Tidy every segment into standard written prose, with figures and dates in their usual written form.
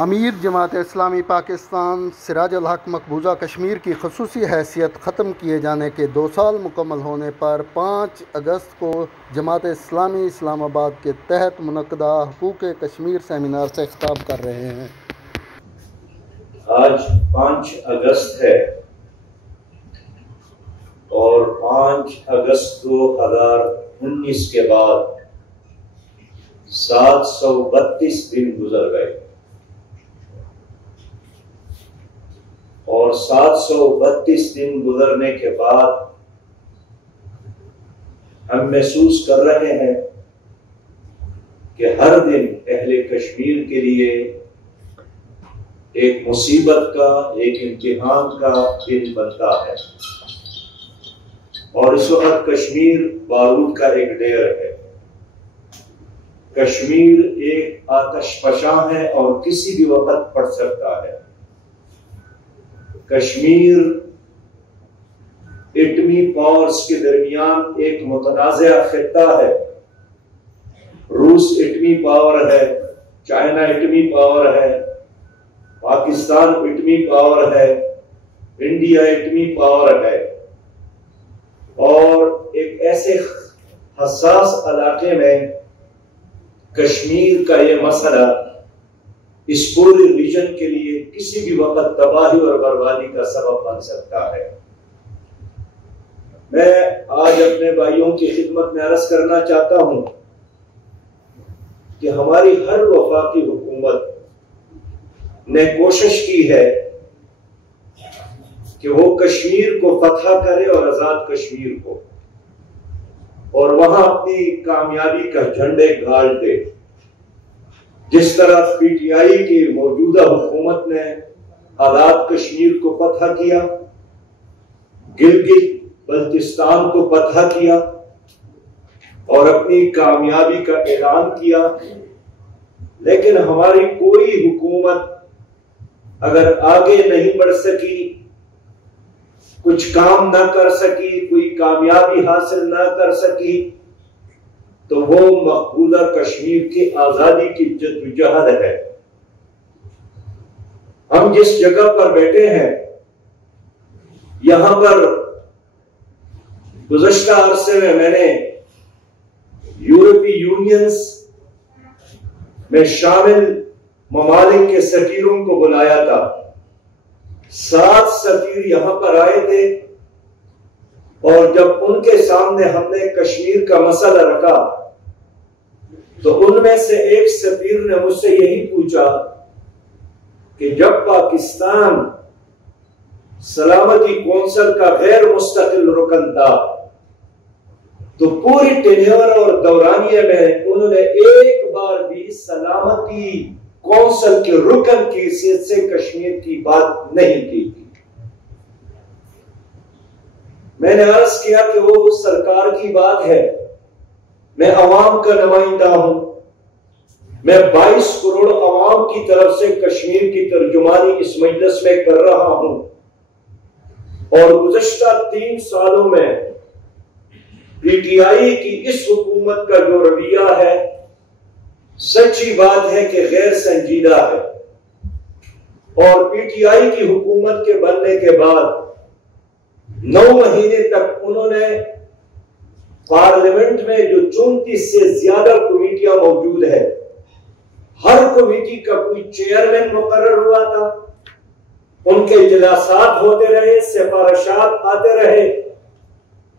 امیر جماعت اسلامی پاکستان سراج الحق مقبوضہ کشمیر کی خصوصی حیثیت ختم کیے جانے کے 2 سال مکمل ہونے پر 5 اگست کو جماعت اسلامی اسلام آباد کے تحت منعقدہ حقوق کشمیر سیمینار سے خطاب کر رہے ہیں۔ آج 5 اگست ہے اور 5 اگست 2019 کے بعد 732 دن گزر گئے اور 732 دن گزرنے کے بعد ہم محسوس کر رہے ہیں کہ ہر دن اہل کشمیر کے لیے ایک مصیبت کا، ایک امتحان کا دن بنتا ہے، اور اس وقت کشمیر بارود کا ایک ڈھیر ہے۔ کشمیر ایک آتش فشاں ہے اور کسی بھی وقت پڑ سکتا ہے۔ کشمیر ایٹمی پاورز کے درمیان ایک متنازع خطہ ہے۔ روس ایٹمی پاور ہے، چائنا ایٹمی پاور ہے، پاکستان ایٹمی پاور ہے، انڈیا ایٹمی پاور ہے، اور ایک ایسے حساس علاقے میں کشمیر کا یہ مسئلہ اس پورے ریجن کے لیے کسی بھی وقت تباہی اور بربادی کا سبب بن سکتا ہے۔ میں آج اپنے بھائیوں کی خدمت میں عرض کرنا چاہتا ہوں کہ ہماری ہر وفاقی حکومت نے کوشش کی ہے کہ وہ کشمیر کو فتح کرے اور آزاد کشمیر کو، اور وہاں اپنی کامیابی کا جھنڈے گاڑ دے۔ جس طرح پی ٹی آئی کی موجودہ حکومت نے آزاد کشمیر کو فتح کیا، گلگت بلتستان کو فتح کیا اور اپنی کامیابی کا اعلان کیا، لیکن ہماری کوئی حکومت اگر آگے نہیں بڑھ سکی، کچھ کام نہ کر سکی، کوئی کامیابی حاصل نہ کر سکی، تو وہ مقبوضہ کشمیر کی آزادی کی جدوجہد ہے۔ ہم جس جگہ پر بیٹھے ہیں، یہاں پر گزشتہ عرصے میں نے یورپی یونینز میں شامل ممالک کے سفیروں کو بلایا تھا۔ 7 سفیر یہاں پر آئے تھے، اور جب ان کے سامنے ہم نے کشمیر کا مسئلہ رکھا تو ان میں سے ایک سفیر نے مجھ سے یہی پوچھا کہ جب پاکستان سلامتی کونسل کا غیر مستقل رکن تھا تو پوری ٹینیور اور دورانیے میں انہوں نے ایک بار بھی سلامتی کونسل کے رکن کی حیثیت سے کشمیر کی بات نہیں کی تھی۔ میں نے عرض کیا کہ وہ سرکار کی بات ہے، میں عوام کا نمائندہ ہوں، میں 22 کروڑ عوام کی طرف سے کشمیر کی ترجمانی اس مجلس میں کر رہا ہوں، اور گزشتہ 3 سالوں میں پی ٹی آئی کی اس حکومت کا جو رویہ ہے، سچی بات ہے کہ غیر سنجیدہ ہے، اور پی ٹی آئی کی حکومت کے بننے کے بعد 9 مہینے تک انہوں نے پارلیمنٹ میں جو 34 سے زیادہ کمیٹیاں موجود ہے، ہر کمیٹی کا کوئی چیئرمین مقرر ہوا تھا، ان کے اجلاسات ہوتے رہے، سفارشات آتے رہے۔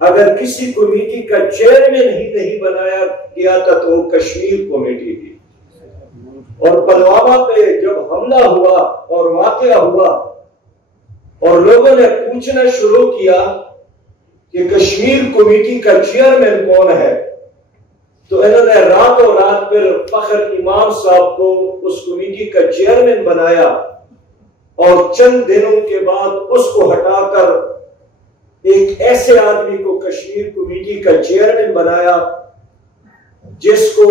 اگر کسی کمیٹی کا چیئرمین ہی نہیں بنایا گیا تھا تو وہ کشمیر کمیٹی تھی، اور پلوامہ پہ جب حملہ ہوا اور واقعہ ہوا اور لوگوں نے پوچھنا شروع کیا کہ کشمیر کمیٹی کا چیئرمین کون ہے، تو انہوں نے راتوں رات پھر فخر امام صاحب کو اس کمیٹی کا چیئرمین بنایا، اور چند دنوں کے بعد اس کو ہٹا کر ایک ایسے آدمی کو کشمیر کمیٹی کا چیئرمین بنایا جس کو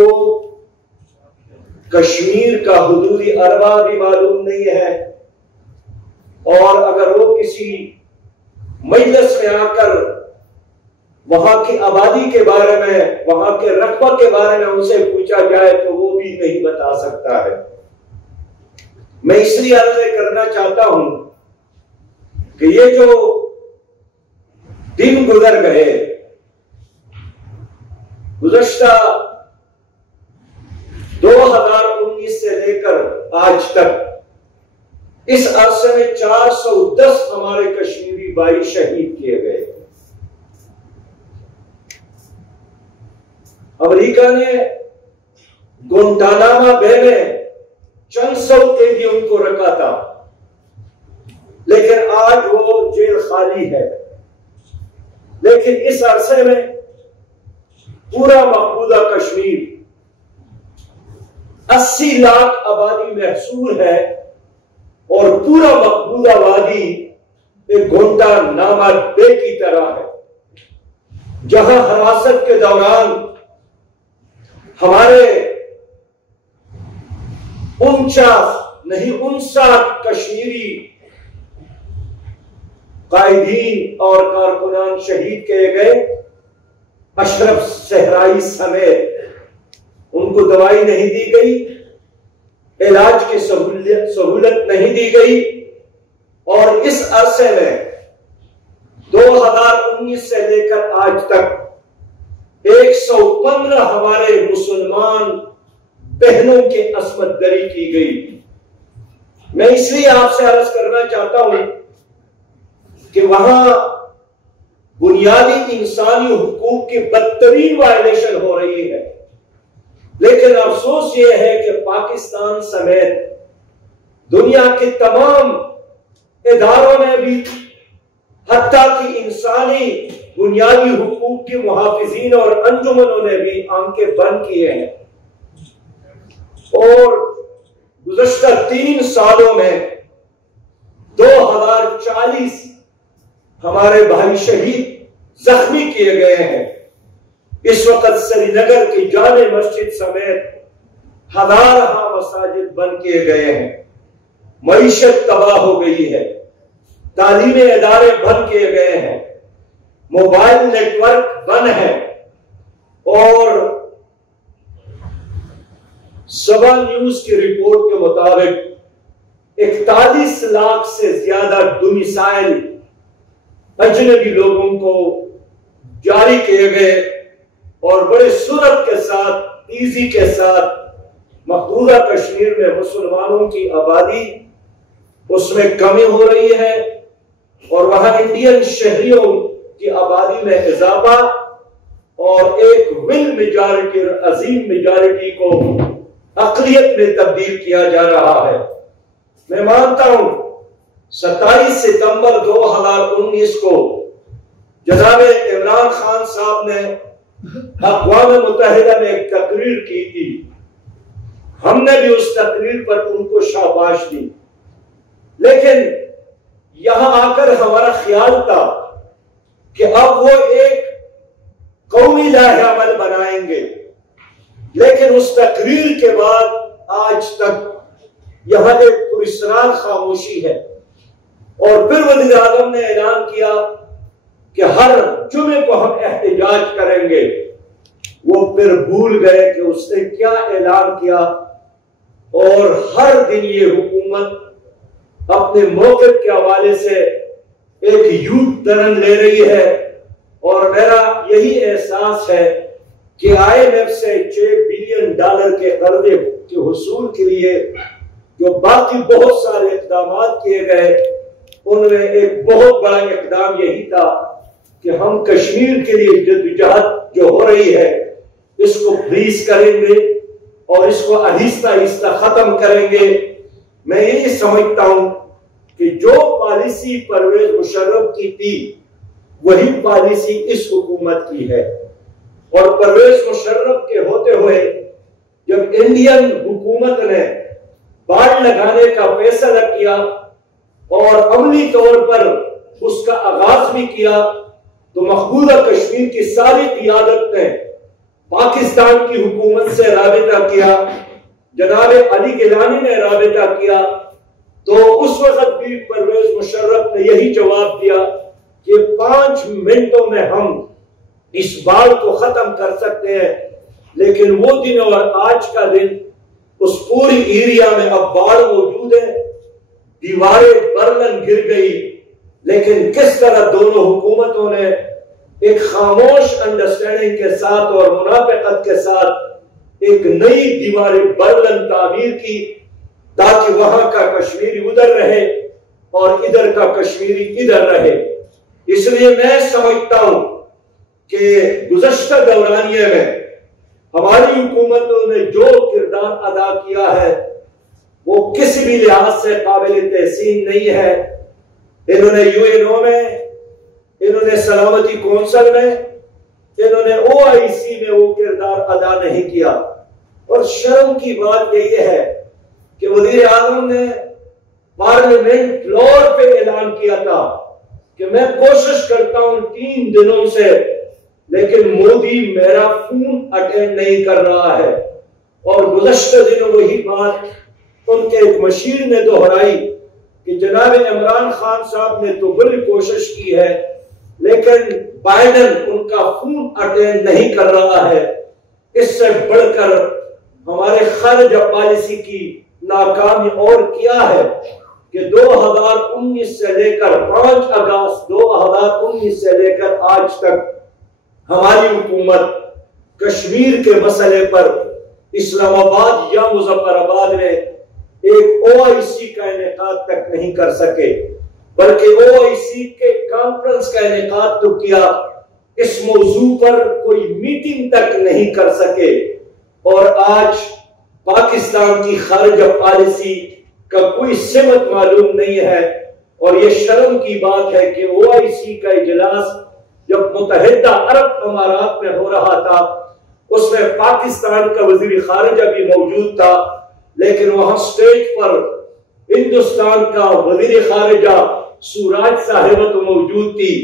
کشمیر کا حدودی اربا بھی معلوم نہیں ہے، اور اگر وہ کسی مجلس میں آ کر وہاں کی آبادی کے بارے میں، وہاں کے رقبہ کے بارے میں ان سے پوچھا جائے تو وہ بھی نہیں بتا سکتا ہے۔ میں اس لیے عرض کرنا چاہتا ہوں کہ یہ جو دن گزر گئے، گزشتہ 2019 سے لے کر آج تک اس عرصے میں 410 ہمارے کشمیری بھائی شہید کیے گئے۔ امریکہ نے گوانتانامو بے میں چند سو قیدیوں کو رکھا تھا، لیکن آج وہ جیل خالی ہے۔ لیکن اس عرصے میں پورا مقبوضہ کشمیر 80 لاکھ آبادی محصور ہے، اور پورا مقبوضہ وادی ایک گوانتانامو بے کی طرح ہے، جہاں حراست کے دوران ہمارے 59 کشمیری قائدین اور کارکنان شہید کیے گئے، اشرف صحرائی سمیت۔ ان کو دوائی نہیں دی گئی، علاج کی سہولت نہیں دی گئی، اور اس عرصے میں 2019 سے لے کر آج تک 115 ہمارے مسلمان بہنوں کی عصمت دری کی گئی۔ میں اس لیے آپ سے عرض کرنا چاہتا ہوں کہ وہاں بنیادی انسانی حقوق کی بدترین وائلیشن ہو رہی ہے، لیکن افسوس یہ ہے کہ پاکستان سمیت دنیا کے تمام اداروں نے بھی، حتیٰ کہ انسانی بنیادی حقوق کے محافظین اور انجمنوں نے بھی آنکھیں بند کیے ہیں، اور گزشتہ 3 سالوں میں 2040 ہمارے بھائی شہید زخمی کیے گئے ہیں۔ اس وقت سری نگر کی جامع مسجد سمیت ہزارہ مساجد بند کیے گئے ہیں، معیشت تباہ ہو گئی ہے، تعلیمی ادارے بند کیے گئے ہیں، موبائل نیٹ ورک بند ہے، اور سبا نیوز کی رپورٹ کے مطابق 41 لاکھ سے زیادہ ڈومیسائل اجنبی لوگوں کو جاری کیے گئے، اور بڑے سرعت کے ساتھ، تیزی کے ساتھ مقبوضہ کشمیر میں مسلمانوں کی آبادی اس میں کمی ہو رہی ہے، اور وہاں انڈین شہریوں کی آبادی میں اضافہ، اور ایک ول میجارٹی، عظیم میجارٹی کو اقلیت میں تبدیل کیا جا رہا ہے۔ میں مانتا ہوں 27 ستمبر 2019 کو جناب عمران خان صاحب نے اقوام متحدہ میں ایک تقریر کی تھی، ہم نے بھی اس تقریر پر ان کو شاباش دی، لیکن یہاں آ کر ہمارا خیال تھا کہ اب وہ ایک قومی لائحہ عمل بنائیں گے، لیکن اس تقریر کے بعد آج تک یہاں ایک پراسرار خاموشی ہے، اور پھر وزیر اعظم نے اعلان کیا کہ ہر جمعے کو ہم احتجاج کریں گے۔ وہ پھر بھول گئے کہ اس نے کیا اعلان کیا، اور ہر دن یہ حکومت اپنے موقف کے حوالے سے ایک یوتھ ٹرن لے رہی ہے، اور میرا یہی احساس ہے کہ IMF سے $6 بلین کے قرضے کے حصول کے لیے جو باقی بہت سارے اقدامات کیے گئے، ان میں ایک بہت بڑا اقدام یہی تھا کہ ہم کشمیر کے لیے جدوجہد جو ہو رہی ہے اس کو فریز کریں گے، اور اس کو آہستہ آہستہ ختم کریں گے۔ میں یہ سمجھتا ہوں کہ جو پالیسی پرویز مشرف کی تھی وہی پالیسی اس حکومت کی ہے، اور پرویز مشرف کے ہوتے ہوئے جب انڈین حکومت نے باڑ لگانے کا فیصلہ کیا اور عملی طور پر اس کا آغاز بھی کیا، تو مقبوضہ کشمیر کی ساری قیادت نے پاکستان کی حکومت سے رابطہ کیا، جناب علی گیلانی نے رابطہ کیا، تو اس وقت بھی پرویز مشرف نے یہی جواب دیا کہ 5 منٹوں میں ہم اس بال کو ختم کر سکتے ہیں، لیکن وہ دن اور آج کا دن اس پوری ایریا میں اب باڑ موجود ہے، دیواریں برلن گر گئی، لیکن کس طرح دونوں حکومتوں نے ایک خاموش انڈرسٹینڈنگ کے ساتھ اور منافقت کے ساتھ ایک نئی دیوار برلن تعمیر کی تاکہ وہاں کا کشمیری ادھر رہے اور ادھر کا کشمیری ادھر رہے۔ اس لیے میں سمجھتا ہوں کہ گزشتہ دورانیے میں ہماری حکومتوں نے جو کردار ادا کیا ہے وہ کسی بھی لحاظ سے قابل تحسین نہیں ہے۔ انہوں نے UN میں، انہوں نے سلامتی کونسل میں، انہوں نے OIC میں وہ کردار ادا نہیں کیا۔ اور شرم کی بات یہ ہے کہ وزیر اعظم نے پارلیمنٹ فلور پہ اعلان کیا تھا کہ میں کوشش کرتا ہوں 3 دنوں سے، لیکن مودی میرا فون اٹینڈ نہیں کر رہا ہے۔ اور گزشتہ دنوں وہی بات ان کے ایک مشیر نے دہرائی کہ جناب عمران خان صاحب نے تو بڑی کوشش کی ہے، لیکن بائیڈن ان کا فون اٹینڈ نہیں کر رہا ہے۔ اس سے بڑھ کر ہمارے خارجہ پالیسی کی ناکامی اور کیا ہے کہ 2019 سے لے کر 5 اگست 2019 سے لے کر آج تک ہماری حکومت کشمیر کے مسئلے پر اسلام آباد یا مظفر آباد میں ایک OIC کا انعقاد تک نہیں کر سکے، بلکہ OIC کے کانفرنس کا انعقاد تو کیا، اس موضوع پر کوئی میٹنگ تک نہیں کر سکے۔ اور آج پاکستان کی خارجہ پالیسی کا کوئی سمت معلوم نہیں ہے۔ اور یہ شرم کی بات ہے کہ OIC کا اجلاس جب متحدہ عرب امارات میں ہو رہا تھا، اس میں پاکستان کا وزیر خارجہ بھی موجود تھا، لیکن وہاں سٹیج پر ہندوستان کا وزیر خارجہ سوراج صاحبہ تو موجود تھی،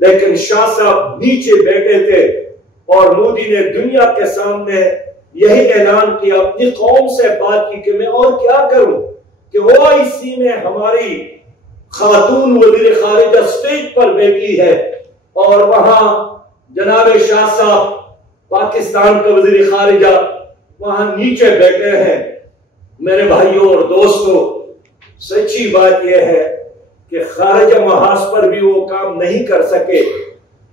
لیکن شاہ صاحب نیچے بیٹھے تھے۔ اور مودی نے دنیا کے سامنے یہی اعلان کیا، اپنی قوم سے بات کی کہ میں اور کیا کروں کہ OIC میں ہماری خاتون وزیر خارجہ سٹیج پر بیٹھی ہے اور وہاں جناب شاہ صاحب پاکستان کا وزیر خارجہ وہاں نیچے بیٹھے ہیں۔ میرے بھائیوں اور دوستوں، سچی بات یہ ہے کہ خارجہ محاذ پر بھی وہ کام نہیں کر سکے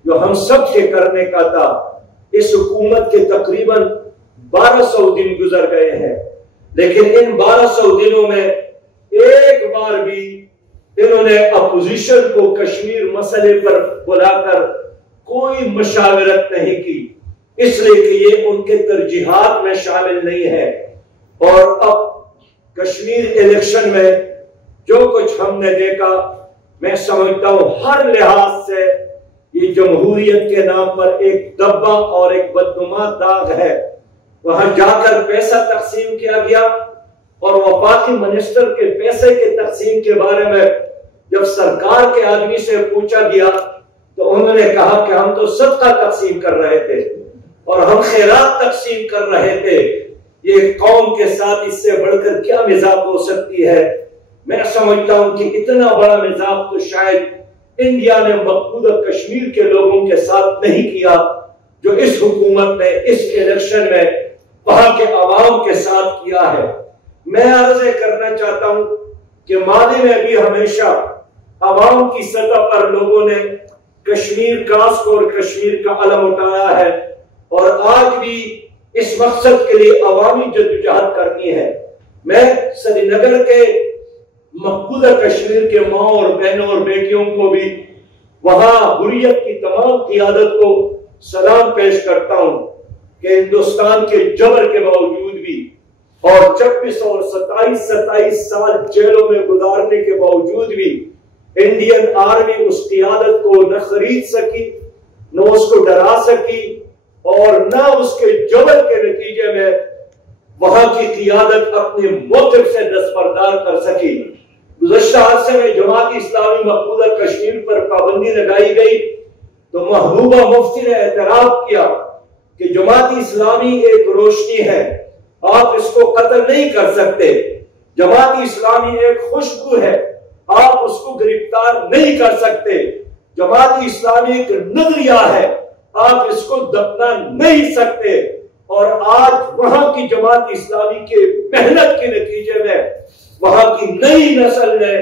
جو ہم سب کے کرنے کا تھا۔ اس حکومت کے تقریباً 1200 دن گزر گئے ہیں، لیکن ان 1200 دنوں میں ایک بار بھی انہوں نے اپوزیشن کو کشمیر مسئلے پر بلا کر کوئی مشاورت نہیں کی، اس لیے کہ یہ ان کے ترجیحات میں شامل نہیں ہے۔ اور اب کشمیر الیکشن میں جو کچھ ہم نے دیکھا، میں سمجھتا ہوں ہر لحاظ سے یہ جمہوریت کے نام پر ایک دبا اور ایک بدنما داغ ہے۔ وہاں جا کر پیسہ تقسیم کیا گیا اور وفاقی منسٹر کے پیسے کے تقسیم کے بارے میں جب سرکار کے آدمی سے پوچھا گیا تو انہوں نے کہا کہ ہم تو صدقہ تقسیم کر رہے تھے اور ہم خیرات تقسیم کر رہے تھے۔ یہ قوم کے ساتھ اس سے بڑھ کر کیا مذاق ہو سکتی ہے؟ میں سمجھتا ہوں کہ اتنا بڑا مذاق تو شاید انڈیا نے مقبوضہ کشمیر کے لوگوں کے ساتھ نہیں کیا جو اس حکومت نے اس الیکشن میں وہاں کے عوام کے ساتھ کیا ہے۔ میں عرض کرنا چاہتا ہوں کہ ماضی میں بھی ہمیشہ عوام کی سطح پر لوگوں نے کشمیر کاسٹ اور کشمیر کا علم اٹھایا ہے، اور آج بھی اس مقصد کے لیے عوامی جدوجہد کرنی ہے۔ میں سری نگر کے مقبوضہ کشمیر کے ماں اور بہنوں اور بیٹیوں کو بھی وہاں حریت کی تمام قیادت کو سلام پیش کرتا ہوں کہ ہندوستان کے جبر کے باوجود بھی اور 26 اور 27 سال جیلوں میں گزارنے کے باوجود بھی انڈین آرمی اس قیادت کو نہ خرید سکی، نہ اس کو ڈرا سکی، اور نہ اس کے جبر کے نتیجے میں وہاں کی قیادت اپنے موقف سے دستبردار کر سکی۔ گزشتہ عرصے میں جماعت اسلامی مقبوضہ کشمیر پر پابندی لگائی گئی تو محبوبہ مفتی نے اعتراف کیا کہ جماعت اسلامی ایک روشنی ہے، آپ اس کو قتل نہیں کر سکتے۔ جماعت اسلامی ایک خوشبو ہے، آپ اس کو گرفتار نہیں کر سکتے۔ جماعت اسلامی ایک نظریہ ہے، آپ اس کو دفنا نہیں سکتے۔ اور آج وہاں کی جماعت اسلامی کے محنت کے نتیجے میں وہاں کی نئی نسل نے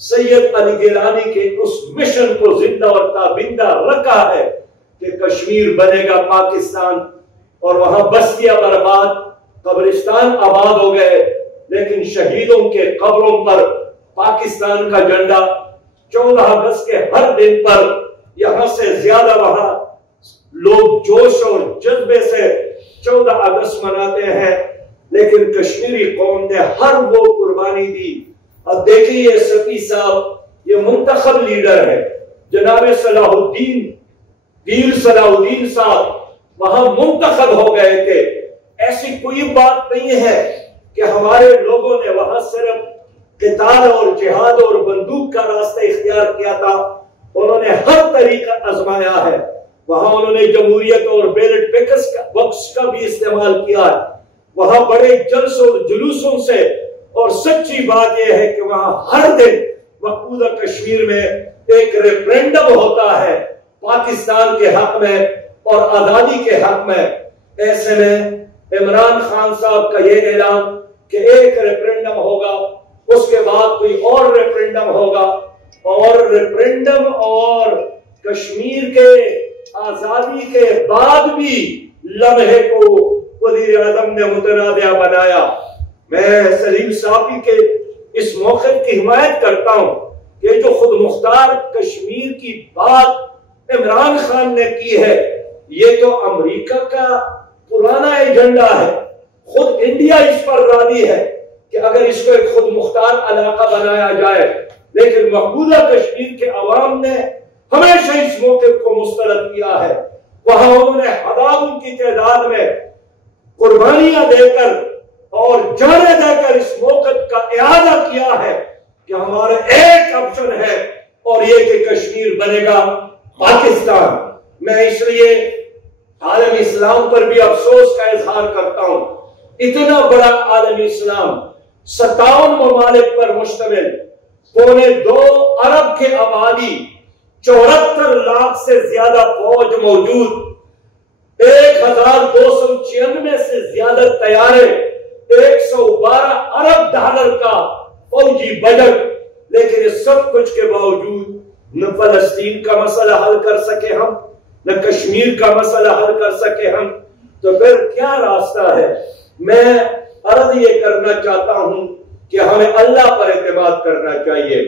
سید علی گیلانی کے اس مشن کو زندہ اور تابندہ رکھا ہے کہ کشمیر بنے گا پاکستان، اور وہاں بستیاں برباد، قبرستان آباد ہو گئے، لیکن شہیدوں کے قبروں پر پاکستان کا جھنڈا 14 اگست کے ہر دن پر یہاں سے زیادہ وہاں لوگ جوش اور جذبے سے 14 اگست مناتے ہیں، لیکن کشمیری قوم نے ہر وہ قربانی دی۔ اب دیکھیے یہ سفی صاحب یہ منتخب لیڈر ہے، جناب صلاح الدین پیر صلاح الدین صاحب وہاں منتخب ہو گئے تھے۔ ایسی کوئی بات نہیں ہے کہ ہمارے لوگوں نے وہاں صرف قتال اور جہاد اور بندوق کا راستہ اختیار کیا تھا، انہوں نے ہر طریقہ آزمایا ہے۔ وہاں انہوں نے جمہوریت اور بیلٹ باکس کا بھی استعمال کیا ہے، وہاں بڑے جلسوں اور جلوسوں سے، اور سچی بات یہ ہے کہ وہاں ہر دن مقبوضہ کشمیر میں ایک ریفرینڈم ہوتا ہے پاکستان کے حق میں اور آزادی کے حق میں۔ ایسے میں عمران خان صاحب کا یہ اعلان کہ ایک ریفرینڈم ہوگا، اس کے بعد کوئی اور ریفرینڈم ہوگا، اور ریفرینڈم اور کشمیر کے آزادی کے بعد بھی لمحے کو وزیر اعظم نے متنازع بنایا۔ میں سلیم صافی کے اس موقع کی حمایت کرتا ہوں کہ جو خود مختار کشمیر کی بات عمران خان نے کی ہے، یہ تو امریکہ کا پرانا ایجنڈا ہے، خود انڈیا اس پر راضی ہے کہ اگر اس کو ایک خود مختار علاقہ بنایا جائے، لیکن مقبوضہ کشمیر کے عوام نے ہمیشہ اس موقف کو مسترد کیا ہے۔ وہاں انہوں نے ہزاروں کی تعداد میں قربانیاں دے کر اور جانیں دے کر اس موقف کا اعادہ کیا ہے کہ ہمارا ایک آپشن ہے، اور یہ کہ کشمیر بنے گا پاکستان۔ میں اس لیے عالم اسلام پر بھی افسوس کا اظہار کرتا ہوں، اتنا بڑا عالم اسلام 57 ممالک پر مشتمل، 2.25 ارب کے آبادی، 74 لاکھ سے زیادہ فوج موجود، 1296 سے زیادہ طیارے، 112 ارب ڈالر کا فوجی بجٹ، لیکن اس سب کچھ کے باوجود نہ فلسطین کا مسئلہ حل کر سکے ہم، نہ کشمیر کا مسئلہ حل کر سکے ہم، تو پھر کیا راستہ ہے؟ میں عرض یہ کرنا چاہتا ہوں کہ ہمیں اللہ پر اعتماد کرنا چاہیے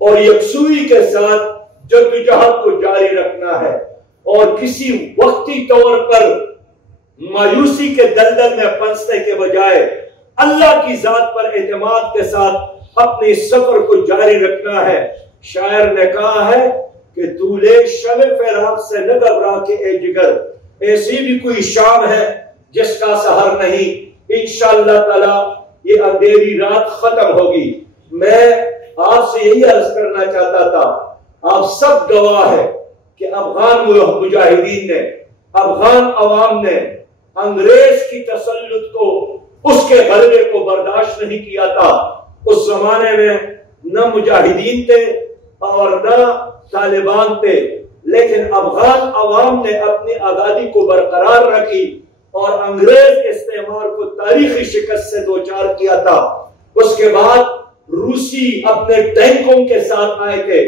اور یکسوئی کے ساتھ جدوجہد کو جاری رکھنا ہے، اور کسی وقتی طور پر مایوسی کے دلدل میں پھنسنے کے بجائے اللہ کی ذات پر اعتماد کے ساتھ اپنے سفر کو جاری رکھنا ہے۔ شاعر نے کہا ہے کہ طولے شب فراق سے نہ گھبرا کے اے جگر، ایسی بھی کوئی شام ہے جس کا سحر نہیں، انشاءاللہ تعالی یہ اندھیری رات ختم ہوگی۔ میں آپ سے یہی عرض کرنا چاہتا تھا، آپ سب گواہ ہیں کہ افغان مجاہدین نے، افغان عوام نے انگریز کی تسلط کو، اس کے غلبے کو برداشت نہیں کیا تھا۔ اس زمانے میں نہ مجاہدین تھے اور نہ طالبان تھے، لیکن افغان عوام نے اپنی آزادی کو برقرار رکھی اور انگریز استعمار کو تاریخی شکست سے دوچار کیا تھا۔ اس کے بعد روسی اپنے ٹینکوں کے ساتھ آئے تھے،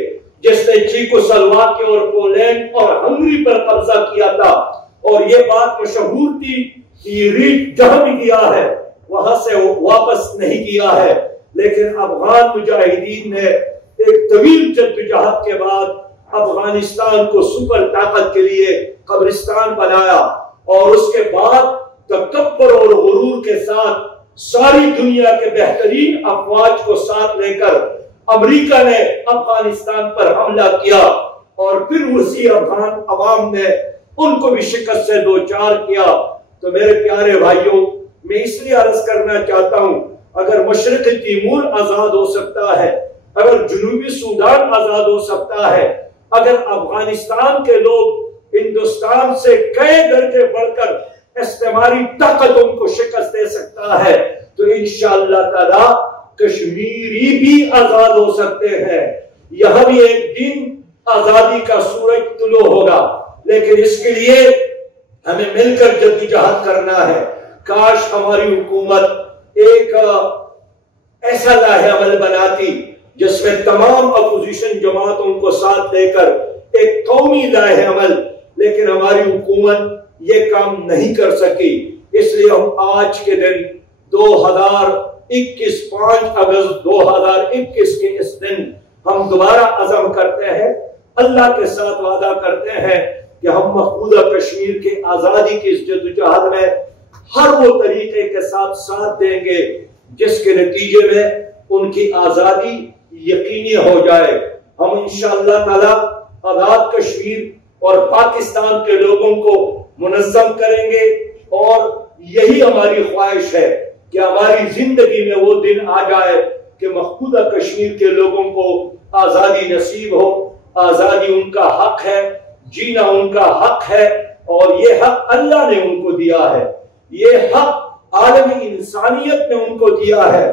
جس نے چیکوسلواکیہ اور پولینڈ اور ہنگری پر قبضہ کیا تھا، اور یہ بات مشہور تھی کہ یہ ریٹ جہاں بھی گیا ہے وہاں سے واپس نہیں کیا ہے۔ لیکن افغان مجاہدین نے ایک طویل جدوجہد کے بعد افغانستان کو سپر طاقت کے لیے قبرستان بنایا، اور اس کے بعد تکبر اور غرور کے ساتھ ساری دنیا کے بہترین افواج کو ساتھ لے کر امریکہ نے افغانستان پر حملہ کیا، اور پھر اسی افغان عوام نے ان کو بھی شکست سے دوچار کیا۔ تو میرے پیارے بھائیوں، میں اس لیے عرض کرنا چاہتا ہوں، اگر مشرق تیمور آزاد ہو سکتا ہے، اگر جنوبی سودان آزاد ہو سکتا ہے، اگر افغانستان کے لوگ ہندوستان سے کئی درجے بڑھ کر استعماری طاقت ان کو شکست دے سکتا ہے، تو انشاءاللہ تعالی کشمیری بھی آزاد ہو سکتے ہیں۔ یہاں بھی ایک دن آزادی کا سورج طلوع ہوگا، لیکن اس کے لیے ہمیں مل کر جدوجہد کرنا ہے۔ کاش ہماری حکومت ایک ایسا لاہ عمل بناتی جس میں تمام اپوزیشن جماعتوں کو ساتھ لے کر ایک قومی لاہ عمل، لیکن ہماری حکومت یہ کام نہیں کر سکی۔ اس لیے ہم آج کے دن 2021 5 اگست 2021 کے اس دن ہم دوبارہ عزم کرتے ہیں، اللہ کے ساتھ وعدہ کرتے ہیں کہ ہم مقبوضہ کشمیر کے آزادی کی اس جدوجہد میں ہر وہ طریقے کے ساتھ دیں گے جس کے نتیجے میں ان کی آزادی یقینی ہو جائے۔ ہم انشاءاللہ تعالی آزاد کشمیر اور پاکستان کے لوگوں کو منظم کریں گے، اور یہی ہماری خواہش ہے کہ ہماری زندگی میں وہ دن آ جائے کہ مقبوضہ کشمیر کے لوگوں کو آزادی نصیب ہو۔ آزادی ان کا حق ہے، جینا ان کا حق ہے، اور یہ حق اللہ نے ان کو دیا ہے، یہ حق عالمی انسانیت نے ان کو دیا ہے،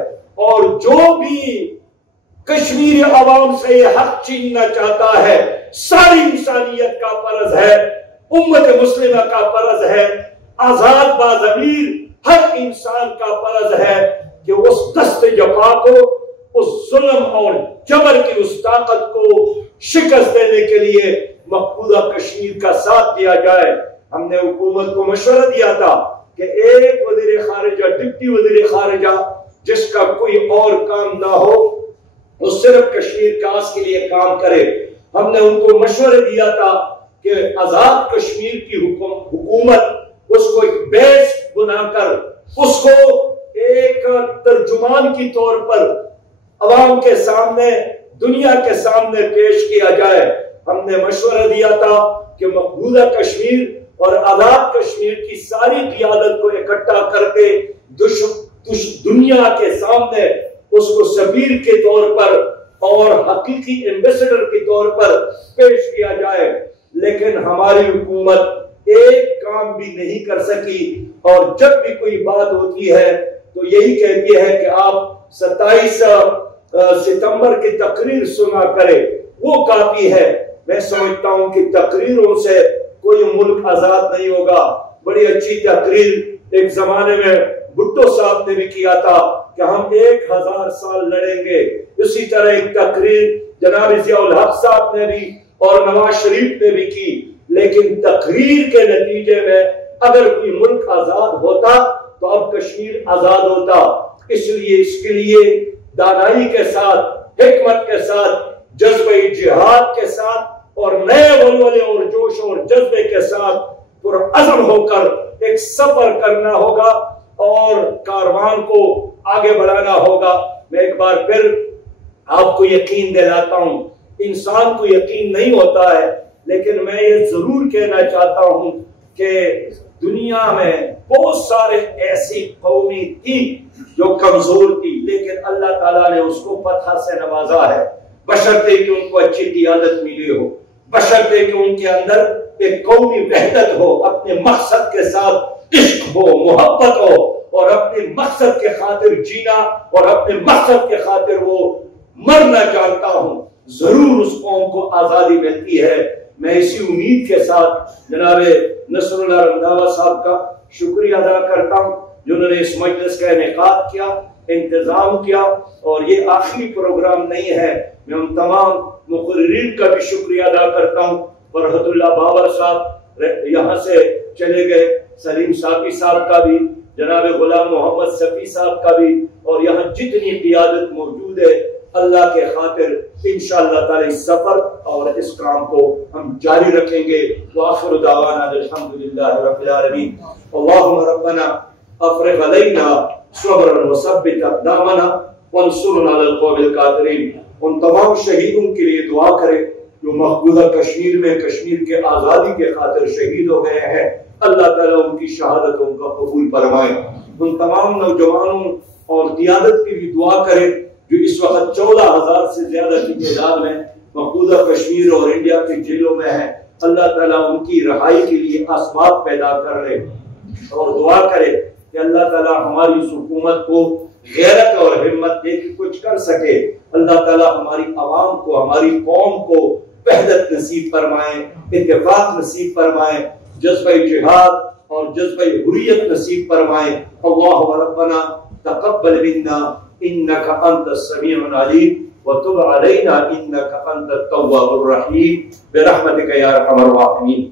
اور جو بھی کشمیر عوام سے یہ حق چھیننا چاہتا ہے، ساری انسانیت کا فرض ہے، امت مسلمہ کا فرض ہے، آزاد باضمیر ہر انسان کا فرض ہے کہ اس دست جفا کو، اس ظلم اور جبر کی اس طاقت کو شکست دینے کے لیے مقبوضہ کشمیر کا ساتھ دیا جائے۔ ہم نے حکومت کو مشورہ دیا تھا کہ ایک وزیر خارجہ، ڈپٹی وزیر خارجہ جس کا کوئی اور کام نہ ہو، وہ صرف کشمیر کاس کے لیے کام کرے۔ ہم نے ان کو مشورہ دیا تھا کہ آزاد کشمیر کی حکومت اس کو ایک بیس بنا کر اس کو ایک ترجمان کی طور پر عوام کے سامنے، دنیا کے سامنے پیش کیا جائے۔ ہم نے مشورہ دیا تھا کہ مقبوضہ کشمیر اور آزاد کشمیر کی ساری قیادت کو اکٹھا کر کے دنیا کے سامنے اس کو سفیر کے طور پر اور حقیقی ایمبیسڈر کے طور پر پیش کیا جائے، لیکن ہماری حکومت ایک کام بھی نہیں کر سکی، اور جب بھی کوئی بات ہوتی ہے تو یہی کہتی ہے کہ آپ 27 ستمبر کی تقریر سنا کرے، وہ کافی ہے۔ میں سمجھتا ہوں کہ تقریروں سے کوئی ملک آزاد نہیں ہوگا۔ بڑی اچھی تقریر ایک زمانے میں بھٹو صاحب نے بھی کیا تھا کہ ہم 1000 سال لڑیں گے، اسی طرح ایک تقریر جناب ضیاء الحق صاحب نے بھی اور نواز شریف نے بھی کی، لیکن تقریر کے نتیجے میں اگر کوئی ملک آزاد ہوتا تو اب کشمیر آزاد ہوتا۔ اس کے لیے دانائی کے ساتھ، حکمت کے ساتھ، جذبہ جہاد کے ساتھ اور نئے ولولے اور جوش اور جذبے کے ساتھ پرعزم ہو کر ایک سفر کرنا ہوگا اور کاروان کو آگے بڑھانا ہوگا۔ میں ایک بار پھر آپ کو یقین دلاتا ہوں، انسان کو یقین نہیں ہوتا ہے، لیکن میں یہ ضرور کہنا چاہتا ہوں کہ دنیا میں بہت سارے ایسی قومی تھی جو کمزور تھی، لیکن اللہ تعالیٰ نے اس کو فتح سے نوازا ہے، بشرطے کہ ان کو اچھی قیادت ملی ہو، بشرطے کہ ان کے اندر ایک قومی وحدت ہو، اپنے مقصد کے ساتھ عشق ہو، محبت ہو، اور اپنے مقصد کے خاطر جینا اور اپنے مقصد کے خاطر وہ مرنا جانتا ہوں، ضرور اس قوم کو آزادی ملتی ہے۔ میں اسی امید کے ساتھ جناب نصر اللہ رنداوا صاحب کا شکریہ ادا کرتا ہوں جنہوں نے اس مجلس کا انعقاد کیا، انتظام کیا، اور یہ آخری پروگرام نہیں ہے۔ میں ان تمام مقررین کا بھی شکریہ ادا کرتا ہوں۔ فرحت اللہ بابر صاحب یہاں سے چلے گئے، سلیم صافی صاحب کا بھی، جناب غلام محمد صفی صاحب کا بھی، اور یہاں جتنی قیادت موجود ہے، اللہ کے خاطر انشاءاللہ تعالی اس سفر اور اس کام کو ہم جاری رکھیں گے۔ وآخر دعوانا الحمدللہ رب العالمین۔ اللہم ربنا افرغ علینا صبرا وثبت اقدامنا وانصرنا علی القوم الکافرین۔ ان تمام شہیدوں کے لیے دعا کریں جو مقبوضہ کشمیر میں کشمیر کے آزادی کے خاطر شہید ہو گئے ہیں، اللہ تعالیٰ ان کی شہادتوں کا قبول فرمائے۔ ان تمام نوجوانوں اور قیادت کی بھی دعا کریں جو اس وقت 14,000 سے زیادہ کی تعداد میں مقبوضہ کشمیر اور انڈیا کی جیلوں میں ہیں، اللہ تعالیٰ ان کی رہائی کے لیے اسباب پیدا کر لے، اور دعا کرے کہ اللہ تعالیٰ ہماری اس حکومت کو غیرت اور ہمت دے کے کچھ کر سکے۔ اللہ تعالیٰ ہماری عوام کو، ہماری قوم کو وحدت نصیب فرمائے، اتفاق نصیب فرمائے، جذبہ جہاد اور جذبہ حریت نصیب فرمائے. اللہم ربنا تقبل منا انک انت السمیع العلیم وتب علینا انک انت التواب الرحیم برحمتک یا ارحم الراحمین.